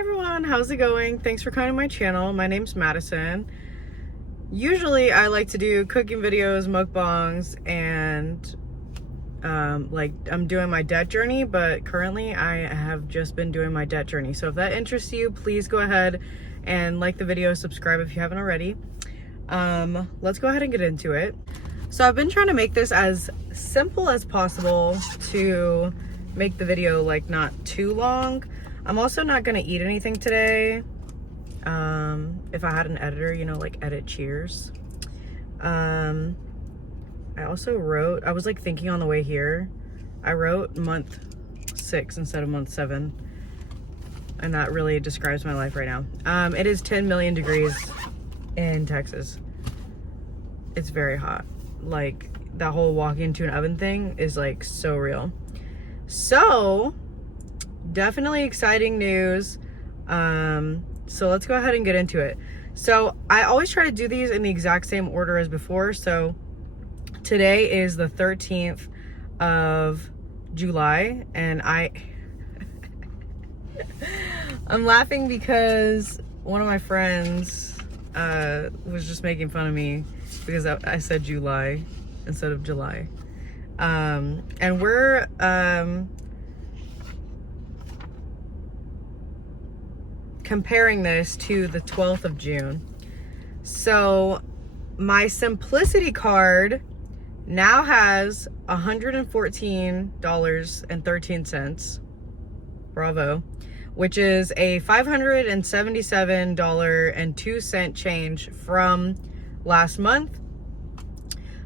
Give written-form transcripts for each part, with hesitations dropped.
everyone, how's it going? Thanks for coming to my channel. My name's Madison. Usually I like to do cooking videos, mukbangs, and like I'm doing my debt journey, but currently I have just been doing my debt journey. So if that interests you, please go ahead and like the video, subscribe if you haven't already. Let's go ahead and get into it. So I've been trying to make this as simple as possible to make the video like not too long. I'm also not gonna eat anything today. If I had an editor, you know, like edit cheers. I also wrote, I was like thinking on the way here, I wrote month 6 instead of month 7. And that really describes my life right now. It is 10 million degrees in Texas. It's very hot. Like that whole walking into an oven thing is like so real. So definitely exciting news. So let's go ahead and get into it. So I always try to do these in the exact same order as before. So today is the 13th of July and I'm laughing because one of my friends was just making fun of me because I said July instead of July. And we're comparing this to the 12th of June. So my Simplicity card now has $114.13, bravo, which is a $577.02 change from last month.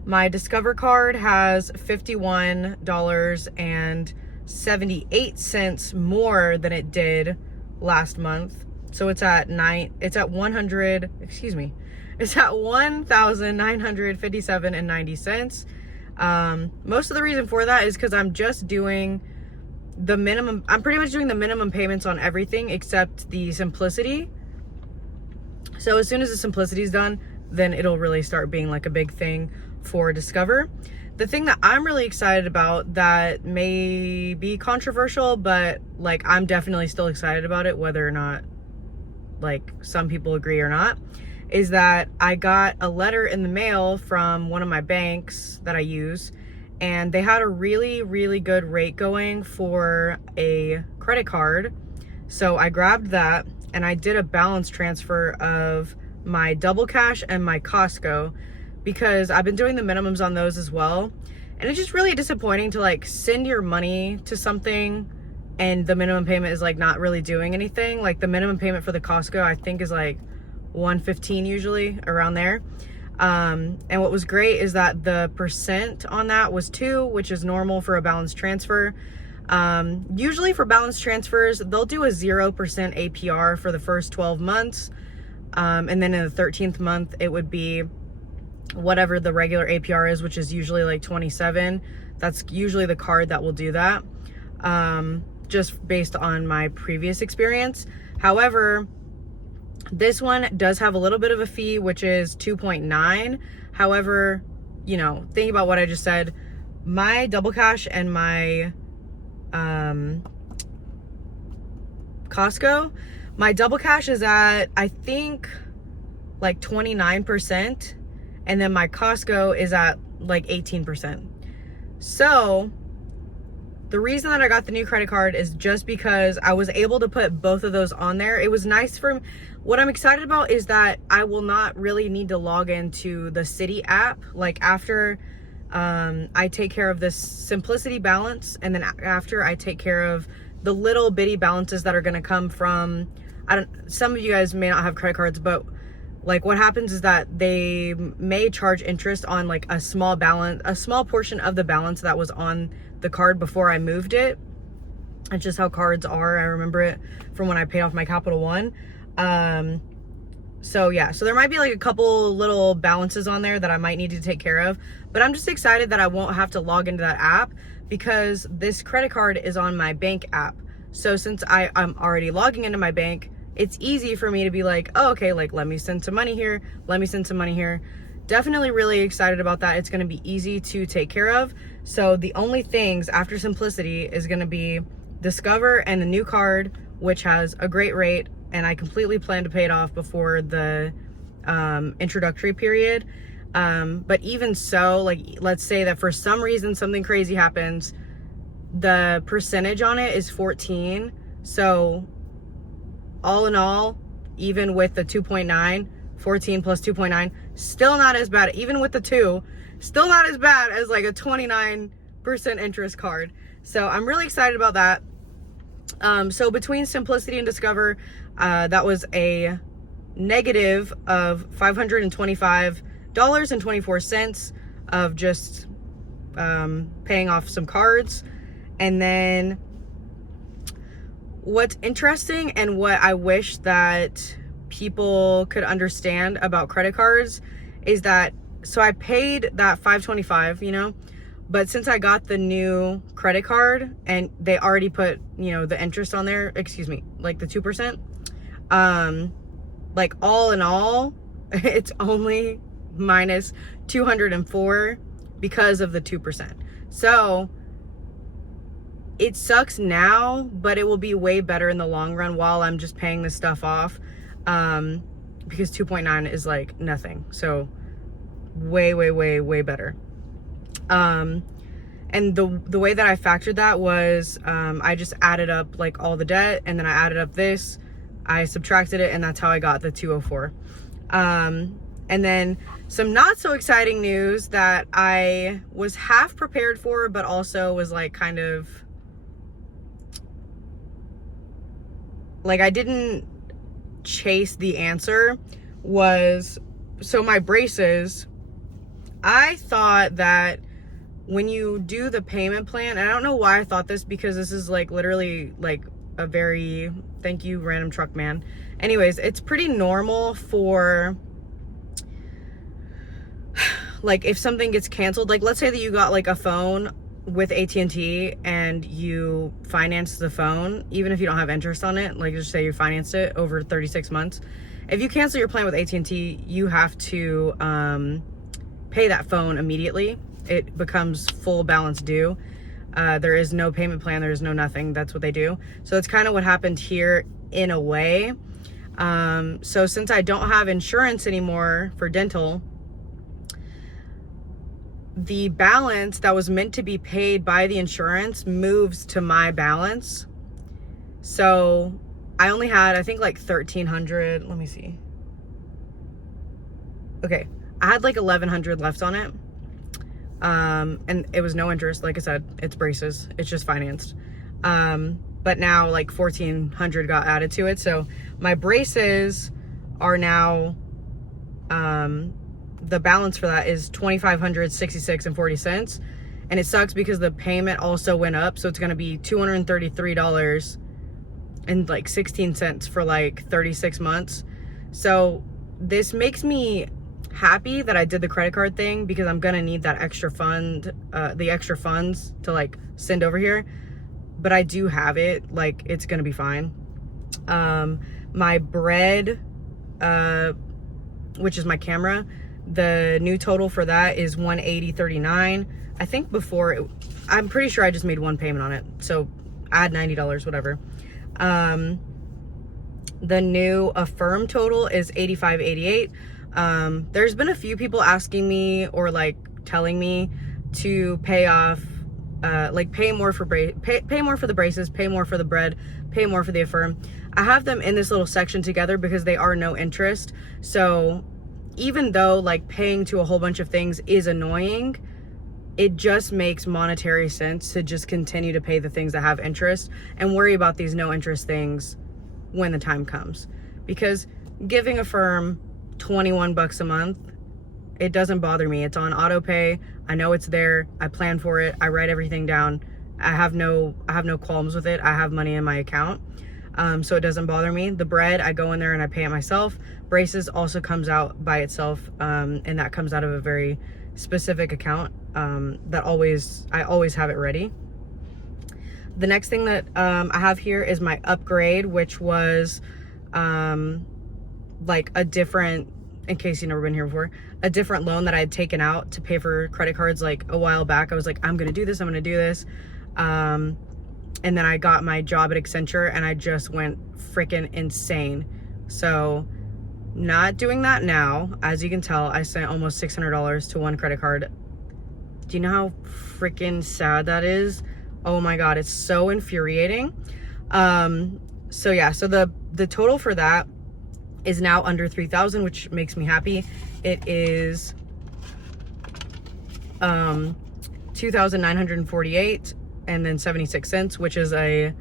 My Discover card has $51.78 more than it did last month. So it's at $1,957.90. Most of the reason for that is because I'm just doing the minimum. I'm pretty much doing the minimum payments on everything except the Simplicity. So as soon as the Simplicity is done, then it'll really start being like a big thing for Discover. The thing that I'm really excited about that may be controversial, but like I'm definitely still excited about it, whether or not like some people agree or not, is that I got a letter in the mail from one of my banks that I use, and they had a really, really good rate going for a credit card. So I grabbed that and I did a balance transfer of my Double Cash and my Costco because I've been doing the minimums on those as well. And it's just really disappointing to like send your money to something and the minimum payment is like not really doing anything. Like the minimum payment for the Costco, I think is like $115 usually, around there. And what was great is that the percent on that was 2, which is normal for a balance transfer. Usually for balance transfers, they'll do a 0% APR for the first 12 months. And then in the 13th month, it would be whatever the regular APR is, which is usually like 27. That's usually the card that will do that. Just based on my previous experience. However, this one does have a little bit of a fee, which is 2.9. However, you know, thinking about what I just said, my Double Cash and my Costco, my Double Cash is at, I think, like 29%, and then my Costco is at like 18%. So the reason that I got the new credit card is just because I was able to put both of those on there. It was nice for me. What I'm excited about is that I will not really need to log into the Citi app. Like after I take care of this Simplicity balance, and then after I take care of the little bitty balances that are going to come from, some of you guys may not have credit cards, but like what happens is that they may charge interest on like a small balance, a small portion of the balance that was on the card before I moved it. It's just how cards are. I remember it from when I paid off my Capital One. So yeah, so there might be like a couple little balances on there that I might need to take care of, but I'm just excited that I won't have to log into that app because this credit card is on my bank app. So since I'm already logging into my bank, it's easy for me to be like, oh, okay, like let me send some money here, let me send some money here. Definitely really excited about that. It's going to be easy to take care of. So the only things after Simplicity is going to be Discover and the new card, which has a great rate, and I completely plan to pay it off before the introductory period. But even so, like, let's say that for some reason something crazy happens, the percentage on it is 14. So all in all, even with the 2.9, 14 plus 2.9, still not as bad. Even with the 2, still not as bad as like a 29% interest card. So I'm really excited about that. So between Simplicity and Discover, that was a negative of $525.24 of just paying off some cards. And then what's interesting and what I wish that people could understand about credit cards is that, so I paid that $525, you know, but since I got the new credit card and they already put, you know, the interest on there, excuse me, like the 2%, like all in all, it's only minus 204 because of the 2%. So it sucks now, but it will be way better in the long run while I'm just paying this stuff off, because 2.9 is like nothing. So way better. And the way that I factored that was, I just added up like all the debt, and then I added up this, I subtracted it, and that's how I got the 204. And then some not so exciting news that I was half prepared for, but also was like kind of like, I didn't chase the answer, was, so my braces, I thought that when you do the payment plan, and I don't know why I thought this, because this is like literally like a very, thank you random truck man. Anyways, it's pretty normal for, like, if something gets canceled, like let's say that you got like a phone with AT&T and you finance the phone, even if you don't have interest on it, like just say you financed it over 36 months. If you cancel your plan with AT&T, you have to pay that phone immediately. It becomes full balance due. There is no payment plan, there is no nothing. That's what they do. So that's kind of what happened here in a way. So since I don't have insurance anymore for dental, the balance that was meant to be paid by the insurance moves to my balance. So I only had, I think, like 1,300. Let me see. Okay, I had like 1,100 left on it. And it was no interest. Like I said, it's braces. It's just financed. But now like 1,400 got added to it. So my braces are now, the balance for that is $2,566.40, and it sucks because the payment also went up, so it's going to be $233.16 for like 36 months. So this makes me happy that I did the credit card thing, because I'm going to need that extra fund, the extra funds to like send over here, but I do have it. Like, it's going to be fine. My bread, which is my camera, the new total for that is $180.39. I think before, I'm pretty sure I just made one payment on it, so add $90, whatever. The new Affirm total is $85.88. There's been a few people asking me, or like telling me to pay off, like pay more for pay more for the braces, pay more for the bread, pay more for the Affirm. I have them in this little section together because they are no interest. So even though like paying to a whole bunch of things is annoying, it just makes monetary sense to just continue to pay the things that have interest and worry about these no interest things when the time comes. Because giving Affirm $21 a month, it doesn't bother me. It's on auto pay. I know it's there. I plan for it. I write everything down. I have no qualms with it. I have money in my account. So it doesn't bother me. The bread, I go in there and I pay it myself. Braces also comes out by itself, and that comes out of a very specific account that I always have it ready. The next thing that I have here is my upgrade, which was like a different, in case you've never been here before, a different loan that I had taken out to pay for credit cards like a while back. I was like, I'm gonna do this, I'm gonna do this. And then I got my job at Accenture and I just went freaking insane. So not doing that now. As you can tell, I spent almost $600 to one credit card. Do you know how freaking sad that is? Oh my God, it's so infuriating. So yeah, so the total for that is now under 3,000, which makes me happy. It is 2,948 and then 76 cents, which is a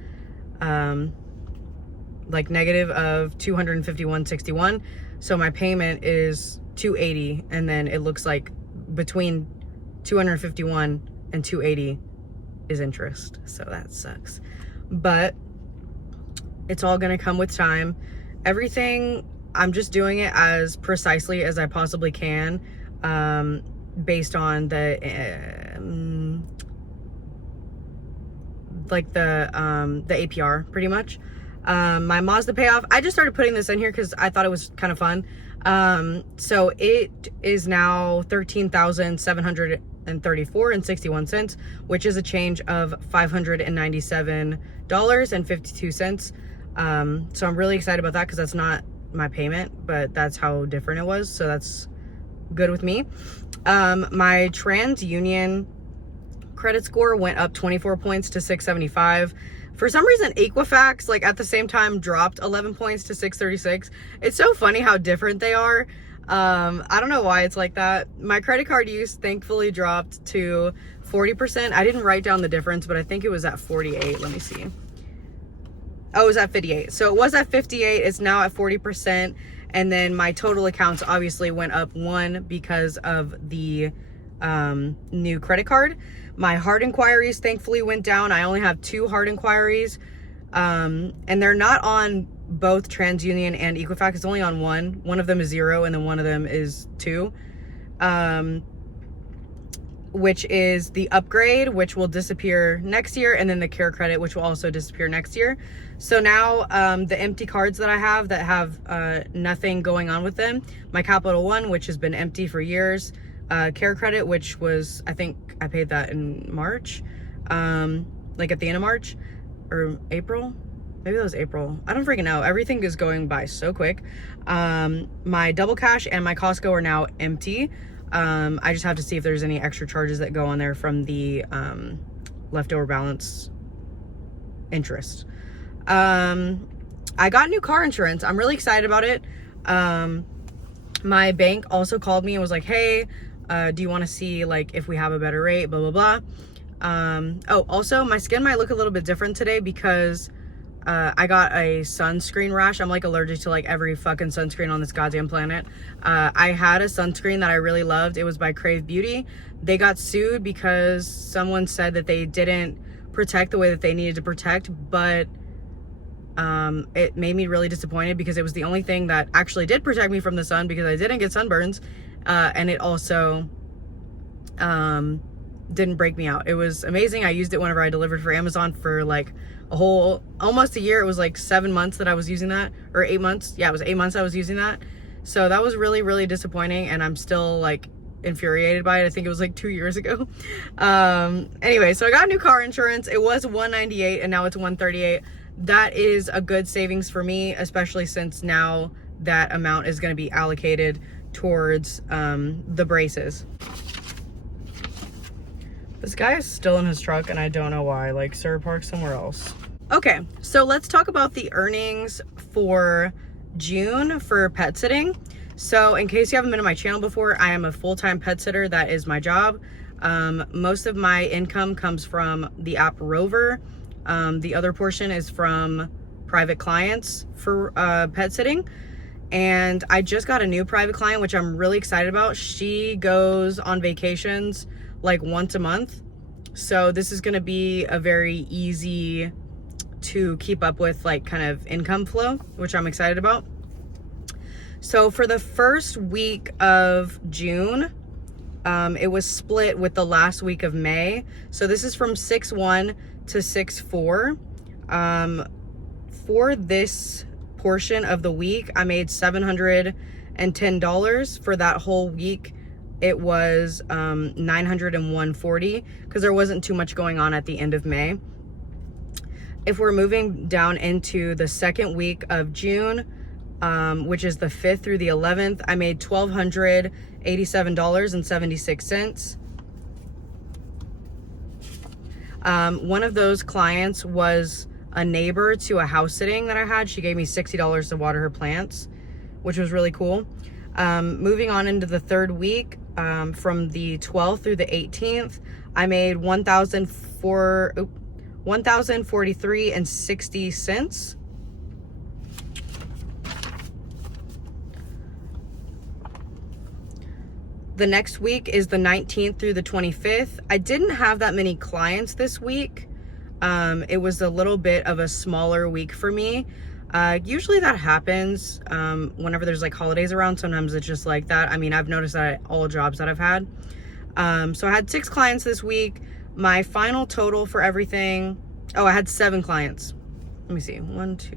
like negative of 251.61. So my payment is 280, and then it looks like between 251 and 280 is interest. So that sucks, but it's all gonna come with time. Everything, I'm just doing it as precisely as I possibly can, based on the APR pretty much. My Mazda payoff, I just started putting this in here because I thought it was kind of fun. So it is now $13,734.61, which is a change of $597.52. So I'm really excited about that because that's not my payment, but that's how different it was. So that's good with me. My TransUnion credit score went up 24 points to 675. For some reason, Equifax, like at the same time, dropped 11 points to 636. It's so funny how different they are. I don't know why it's like that. My credit card use thankfully dropped to 40%. I didn't write down the difference, but I think it was at 48. Let me see. Oh, it was at 58. So it was at 58. It's now at 40%. And then my total accounts obviously went up 1 because of the new credit card. My hard inquiries thankfully went down. I only have 2 hard inquiries, and they're not on both TransUnion and Equifax. It's only on one. One of them is 0, and then one of them is 2, which is the upgrade, which will disappear next year, and then the care credit, which will also disappear next year. So now the empty cards that I have that have nothing going on with them, my Capital One, which has been empty for years, care credit, which was, I think I paid that in March, like at the end of March or April. Maybe that was April. I don't freaking know. Everything is going by so quick. My Double Cash and my Costco are now empty. I just have to see if there's any extra charges that go on there from the leftover balance interest. I got new car insurance. I'm really excited about it. My bank also called me and was like, hey, do you want to see like if we have a better rate, blah, blah, blah. Oh, also my skin might look a little bit different today because I got a sunscreen rash. I'm like allergic to like every fucking sunscreen on this goddamn planet. I had a sunscreen that I really loved. It was by Crave Beauty. They got sued because someone said that they didn't protect the way that they needed to protect, but it made me really disappointed because it was the only thing that actually did protect me from the sun because I didn't get sunburns, and it also didn't break me out. It was amazing. I used it whenever I delivered for Amazon for like a whole almost a year. It was like 7 months that I was using that, or 8 months. Yeah, it was 8 months I was using that. So that was really, really disappointing, and I'm still like infuriated by it. I think it was like 2 years ago. Anyway, so I got new car insurance. It was $198 and now it's $138. That is a good savings for me, especially since now that amount is going to be allocated towards the braces. This guy is still in his truck and I don't know why. Like, sir, park somewhere else. Okay, so let's talk about the earnings for June for pet sitting. So in case you haven't been to my channel before, I am a full-time pet sitter. That is my job. Most of my income comes from the app Rover. The other portion is from private clients for pet sitting. And I just got a new private client, which I'm really excited about. She goes on vacations like once a month. So this is going to be a very easy to keep up with, like, kind of income flow, which I'm excited about. So for the first week of June, it was split with the last week of May. So this is from 6/1 to 6/4. For this portion of the week, I made $710. For that whole week, it was $901.40 because there wasn't too much going on at the end of May. if we're moving down into the second week of June, which is the 5th through the 11th, I made $1,287.76. One of those clients was a neighbor to a house sitting that I had. She gave me $60 to water her plants, which was really cool. Moving on into the third week, from the 12th through the 18th, I made $1,043.60. The next week is the 19th through the 25th. I didn't have that many clients this week. It was a little bit of a smaller week for me. Usually that happens whenever there's like holidays around. Sometimes it's just like that. I mean, I've noticed that at all jobs that I've had. So I had 6 clients this week. My final total for everything, I had 7 clients. Let me see, 1, 2,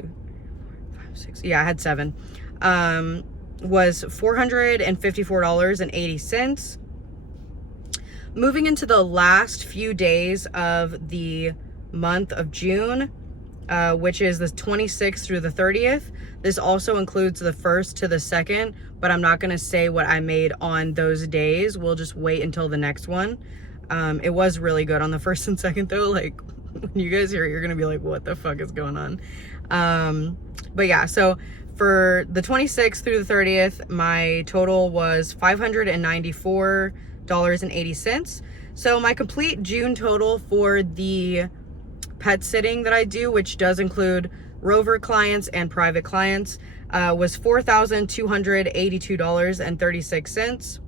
5, 6. Yeah, I had 7. Was $454.80. Moving into the last few days of the month of June, which is the 26th through the 30th. This also includes the 1st to the 2nd, but I'm not going to say what I made on those days. We'll just wait until the next one. It was really good on the 1st and 2nd though. Like, when you guys hear it, you're going to be like, what the fuck is going on? But yeah, so for the 26th through the 30th, my total was $594.80. So my complete June total for the pet sitting that I do, which does include Rover clients and private clients, was $4,282.36.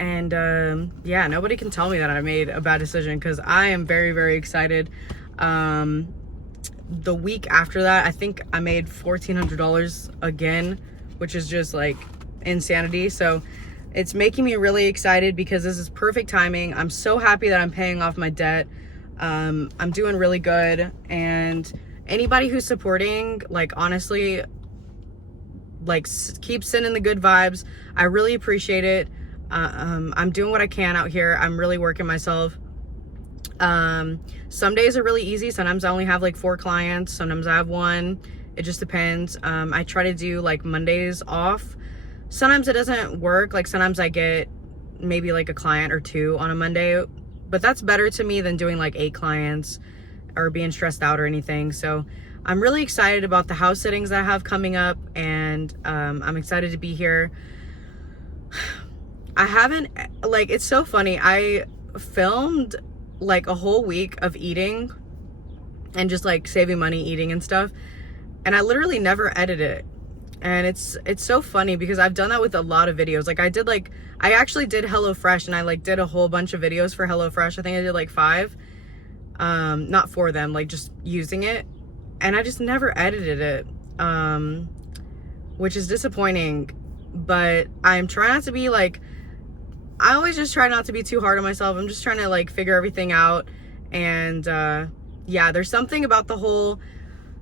And yeah, nobody can tell me that I made a bad decision, because I am very, very excited. The week after that, I think I made $1,400 again, which is just like insanity. So it's making me really excited because this is perfect timing. I'm so happy that I'm paying off my debt. I'm doing really good, and anybody who's supporting, like, honestly, like, keep sending the good vibes. I really appreciate it. I'm doing what I can out here. I'm really working myself. Some days are really easy. Sometimes I only have like 4 clients. Sometimes I have 1. It just depends. I try to do like Mondays off. Sometimes it doesn't work. Like, sometimes I get maybe like a client or 2 on a Monday, but that's better to me than doing like 8 clients or being stressed out or anything. So I'm really excited about the house sittings that I have coming up, and I'm excited to be here. I haven't, like, it's so funny. I filmed like a whole week of eating and just like saving money eating and stuff, and I literally never edit it. And it's so funny because I've done that with a lot of videos. Like, I actually did HelloFresh, and I like did a whole bunch of videos for HelloFresh. I think I did like 5, not for them, like just using it, and I just never edited it, which is disappointing. But I'm trying not to be like, I always just try not to be too hard on myself. I'm just trying to like figure everything out. And yeah, there's something about the whole,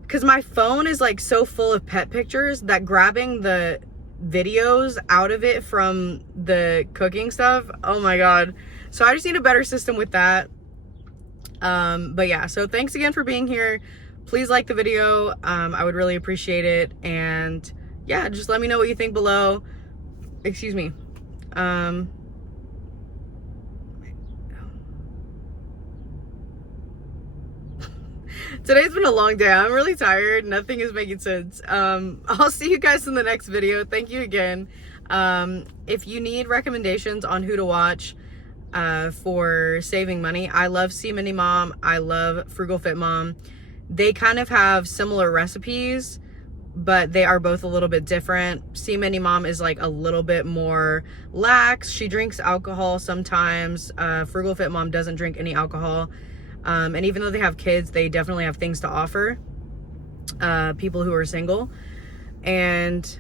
because my phone is like so full of pet pictures that grabbing the videos out of it from the cooking stuff, oh my god. So I just need a better system with that. But yeah, so thanks again for being here. Please like the video. I would really appreciate it. And yeah, just let me know what you think below. Excuse me. Today's been a long day. I'm really tired. Nothing is making sense. I'll see you guys in the next video. Thank you again. If you need recommendations on who to watch for saving money, I love See Mini Mom. I love Frugal Fit Mom. They kind of have similar recipes, but they are both a little bit different. See Mini Mom is like a little bit more lax. She drinks alcohol sometimes. Frugal Fit Mom doesn't drink any alcohol. And even though they have kids, they definitely have things to offer people who are single. And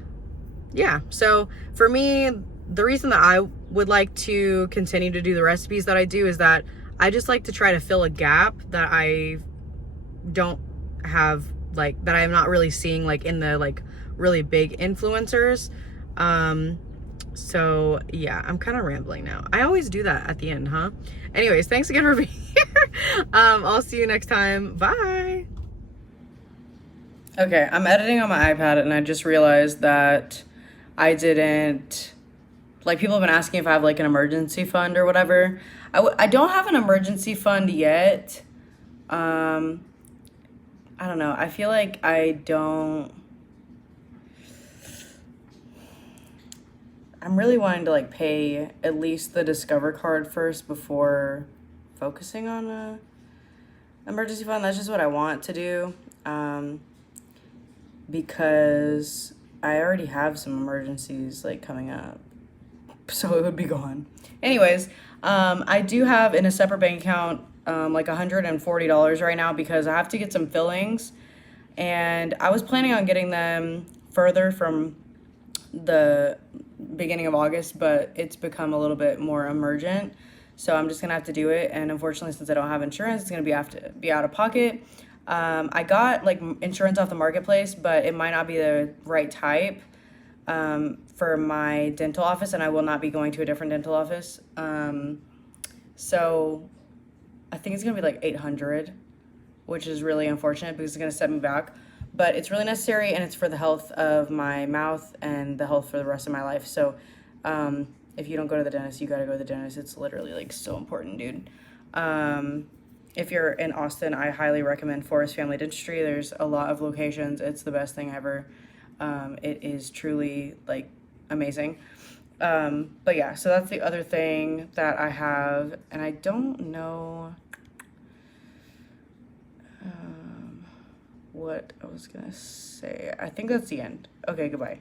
yeah, so for me, the reason that I would like to continue to do the recipes that I do is that I just like to try to fill a gap that I don't have, like, that I'm not really seeing like in the like really big influencers. So yeah, I'm kind of rambling now. I always do that at the end, huh? Anyways, thanks again for being here. I'll see you next time. Bye. Okay, I'm editing on my iPad and I just realized that I didn't, like, people have been asking if I have like an emergency fund or whatever. I don't have an emergency fund yet. I don't know. I feel like I don't. I'm really wanting to like pay at least the Discover card first before focusing on a emergency fund. That's just what I want to do. Because I already have some emergencies like coming up, so it would be gone. Anyways, I do have in a separate bank account like $140 right now because I have to get some fillings, and I was planning on getting them further from the beginning of August, but it's become a little bit more emergent, so I'm just gonna have to do it. And unfortunately, since I don't have insurance, it's gonna be have to be out of pocket. I got like insurance off the marketplace, but it might not be the right type for my dental office, and I will not be going to a different dental office. So I think it's gonna be like $800, which is really unfortunate because it's gonna set me back. But it's really necessary, and it's for the health of my mouth and the health for the rest of my life. So if you don't go to the dentist, you gotta go to the dentist. It's literally like so important, dude. If you're in Austin, I highly recommend Forest Family Dentistry. There's a lot of locations. It's the best thing ever. It is truly like amazing. But yeah, so that's the other thing that I have, and I don't know what I was gonna say. I think that's the end. Okay, goodbye.